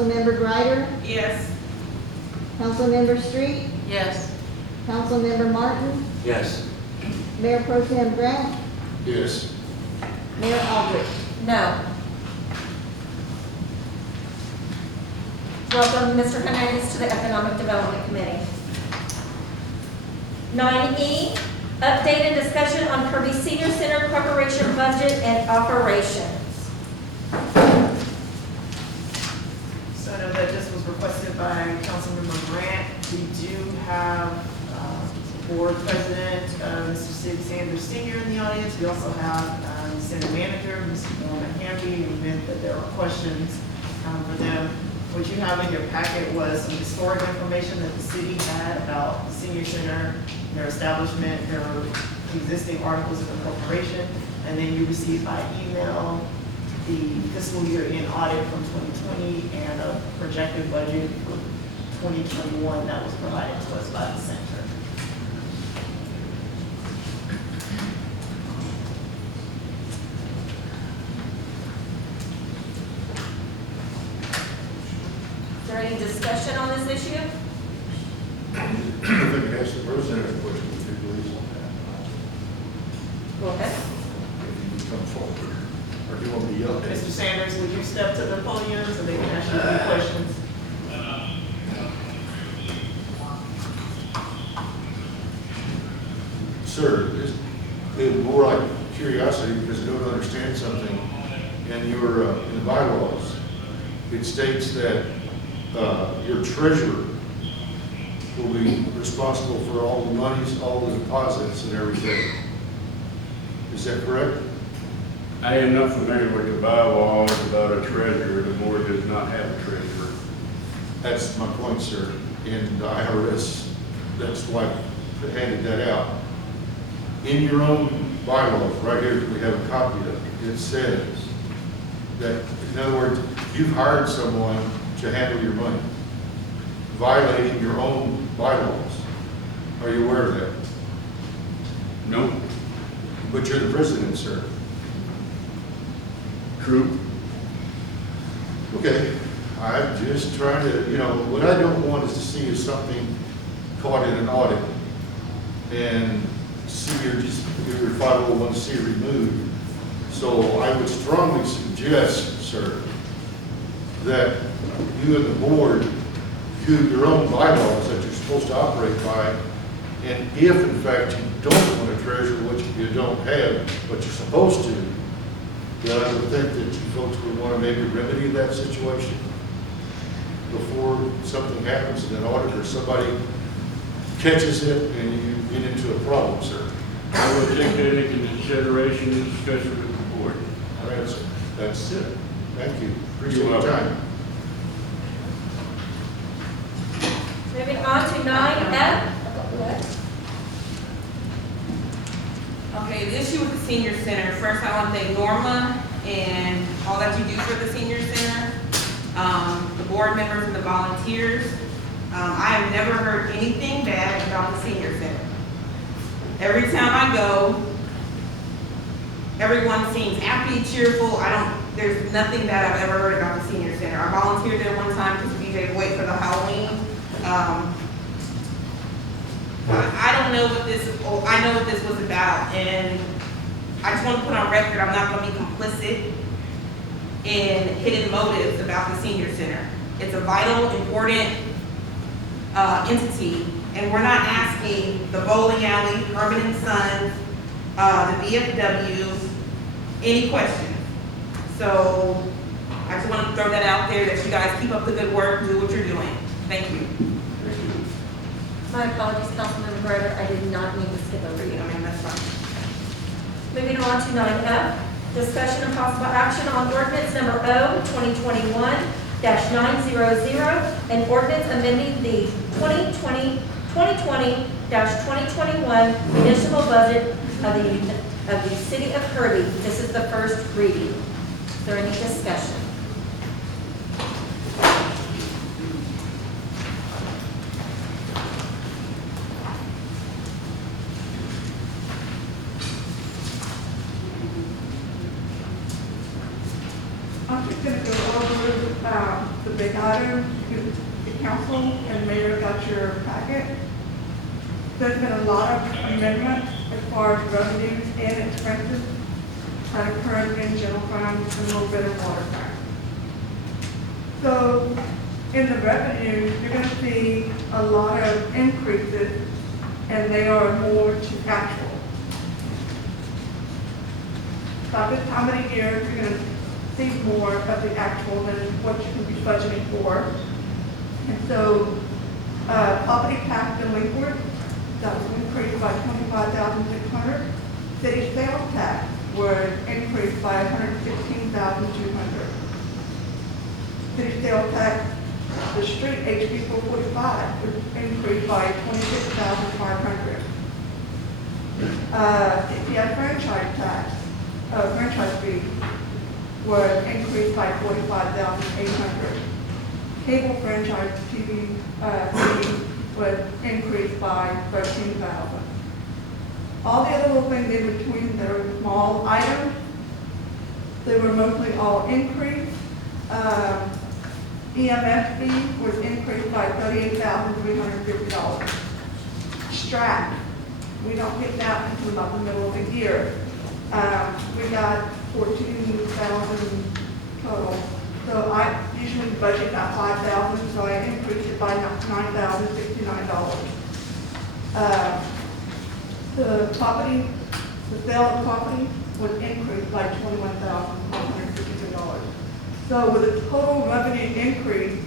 Councilmember Greider, Yes. Councilmember Street, Yes. Councilmember Martin, Yes. Mayor Pro Tem Grant, Yes. Mayor Aldrich. No. Welcome, Mr. Hernandez, to the Economic Development Committee. 9E, update and discussion on Kirby Senior Center Corporation budget and operations. So I know that this was requested by Councilmember Grant. We do have Board President, Mr. Sid Sanders Sr. in the audience. We also have Center Manager, Mr. Norman Hamby, in the event that there are questions for them. What you have in your packet was some historic information that the city had about the senior center, their establishment, their existing articles of incorporation, and then you received by email the fiscal year end audit from 2020 and a projected budget for 2021 that was provided to us by the center. Is there any discussion on this issue? If I can ask the president a question, would you please? Go ahead. If you would come forward, or do you want me to yell at Mr. you? Sanders, would you step to the podium so they can ask you any questions? Sir, it's more like curiosity because I don't understand something. And in the bylaws, it states that your treasurer will be responsible for all the monies, all the deposits and everything. Is that correct? I am not familiar with the bylaws about a treasurer. The board does not have a treasurer. That's my point, sir. And the IRS, that's why I handed that out. In your own bylaws, right here, we have a copy of it. It says that, in other words, you've hired someone to handle your money, violating your own bylaws. Are you aware of that? No. But you're the president, sir. True. Okay, I'm just trying to, what I don't want is to see is something caught in an audit and see your 501c removed. So I would strongly suggest, sir, that you and the board do your own bylaws that you're supposed to operate by. And if in fact you don't want to treasure what you don't have, but you're supposed to, then I would think that you folks would want to maybe remedy that situation before something happens in an audit or somebody catches it and you get into a problem, sir. I will take that into consideration and discussion with the board. All right, sir. That's it. Thank you. Appreciate You're your welcome. time. Moving on to 9F. Okay, the issue with the senior center, first I want to thank Norma and all that you do for the senior center, the board members and the volunteers. I have never heard anything bad about the senior center. Every time I go, everyone seems happy, cheerful. There's nothing bad I've ever heard about the senior center. I volunteered there one time because BJ wait for the Halloween. I don't know what this, I know what this was about, and I just want to put on record, I'm not going to be complicit in hidden motives about the senior center. It's a vital, important entity, and we're not asking the bowling alley, Herman and Sons, the VFW, any questions. So I just want to throw that out there, that you guys keep up the good work, do what you're doing. Thank you. My apologies, Councilmember Greider, I did not mean to skip over you. That's fine. Moving on to 9F, discussion and possible action on ordinance number O 2021-900, an ordinance amending the 2020-2021 municipal budget of the city of Kirby. This is the first reading. Is there any discussion? I'm just going to go over the big letter to the council and mayor got your packet. There's been a lot of amendments as far as revenues and expenses that occurred in general fund and a little bit in waterfront. So in the revenues, you're gonna see a lot of increases, and they are more to actual. About this time of the year, you're gonna see more of the actual than what you can be budgeting for. And so, property tax delinquent, that was increased by 25,600. City sales tax was increased by 116,200. City sales tax, the street HB 445 was increased by 26,500. CPS franchise tax, franchise fee was increased by 45,800. Cable franchise TV fee was increased by 13,000. All the other little things in between that are small items, they were mostly all increased. EMS fee was increased by $38,350. Strap, we don't get that until about the middle of the year. We got 14,000 total. So I usually budget about 5,000, so I increased it by $9,069. The property, the sale of property was increased by $21,152. So with a total revenue increase,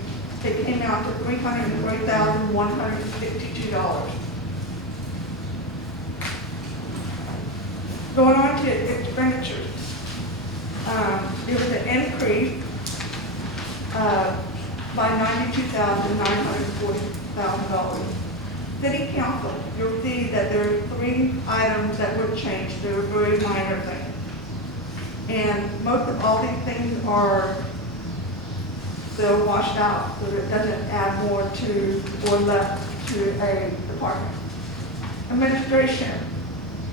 it came out to $340,162. Going on to expenditures. There was an increase by $92,940,000. City council, you'll see that there are 3 items that were changed. They were very minor things. And most of all these things are still washed out, so it doesn't add more to or less to a department. Administration.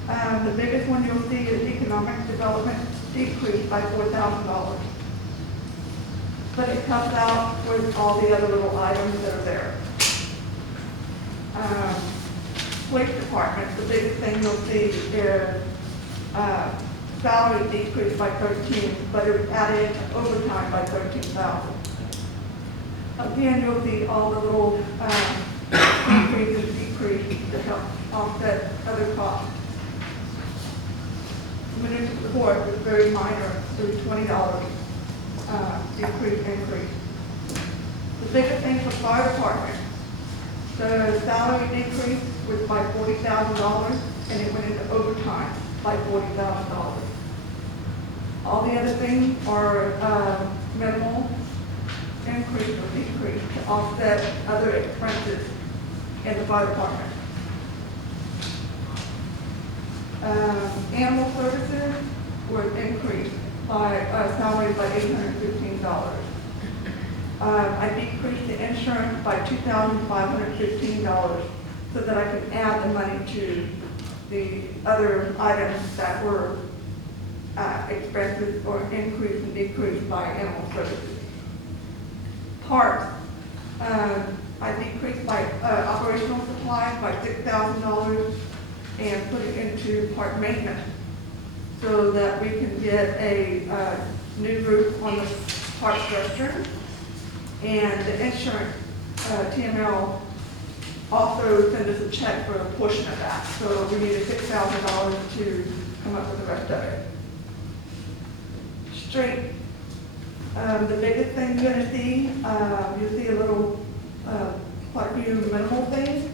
The biggest one you'll see is economic development decreased by $4,000. But it comes out with all the other little items that are there. Police department, the biggest thing you'll see is salary decreased by 13, but it was added to overtime by 13,000. Again, you'll see all the little increases, decreases to help offset other costs. Municipal court was very minor, it was $20 increase. The biggest thing for fire department, the salary decrease was by $40,000, and it went into overtime by $40,000. All the other things are minimal increase or decrease to offset other expenses in the fire department. Animal services were increased by salary by $815. I decreased the insurance by $2,515 so that I could add the money to the other items that were expenses or increased and decreased by animal services. Parts, I decreased by operational supplies by $6,000 and put it into park maintenance so that we can get a new roof on the park structure. And the insurance, TML, also sent us a check for a portion of that. So we needed $6,000 to come up with the rest of it. Street, the biggest thing you're gonna see, you'll see a little, quite a few minimal things.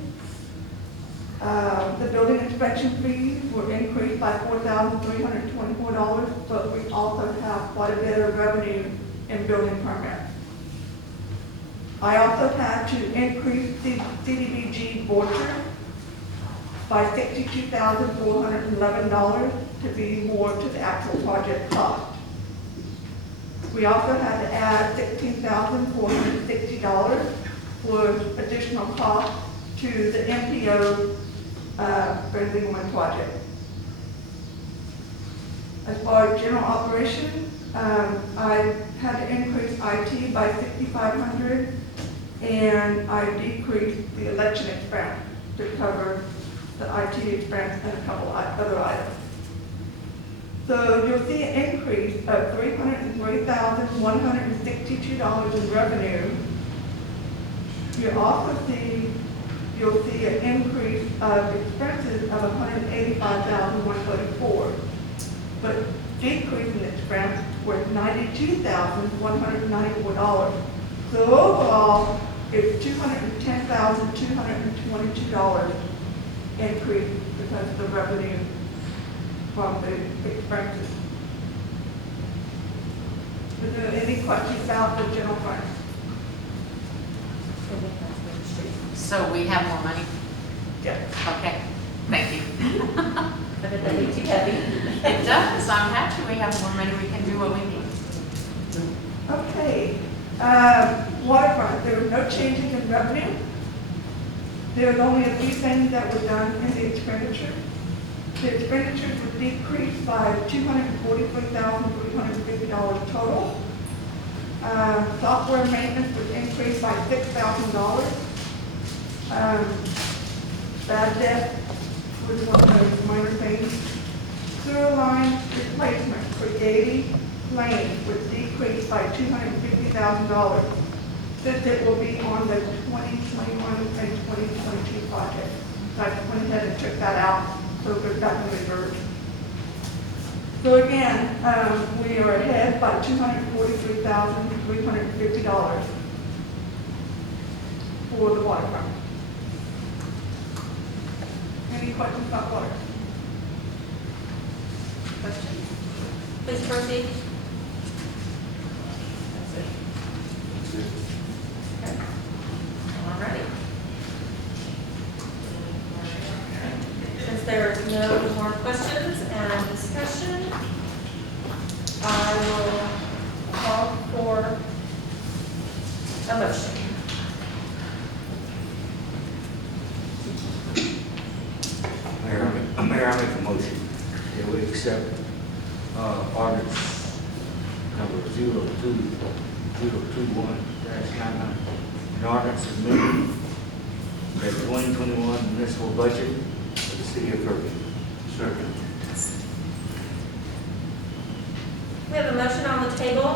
The building inspection fees were increased by $4,324, but we also have quite a bit of revenue in building permits. I also had to increase the CDBG voucher by $62,411 to be more to the actual project cost. We also had to add $16,460 for additional cost to the MPO for the Wing project. As far as general operations, I had to increase IT by 6,500, and I decreased the election expense to cover the IT expense and a couple other items. So you'll see an increase of $303,162 in revenue. You'll see an increase of expenses of $185,134, but decrease in expense was $92,194. So overall, it's $210,222 increase because of the revenue from the expenses. Is there any questions about the general fund? So we have more money? Yes. Okay, thank you. I bet that'd be too heavy. It does, I'm happy we have more money, we can do what we need. Okay, waterfront, there were no changes in revenue. There was only a few things that were done in the expenditure. The expenditures were decreased by $243,350 total. Software maintenance was increased by $6,000. Bad debt was one of those minor things. Sewer line replacement for Gady Lane was decreased by $250,000, since it will be on the 2021 and 2022 project. So I just went ahead and took that out, so there's nothing reserved. So again, we are ahead by $243,350 for the waterfront. Any questions about water? Questions? Please proceed. Okay. All righty. Since there are no more questions and discussion, I will call for a motion. Mayor, I make a motion that we accept ordinance number 02021-99, an ordinance amending the 2021 municipal budget for the city of Kirby. Second. We have a motion on the table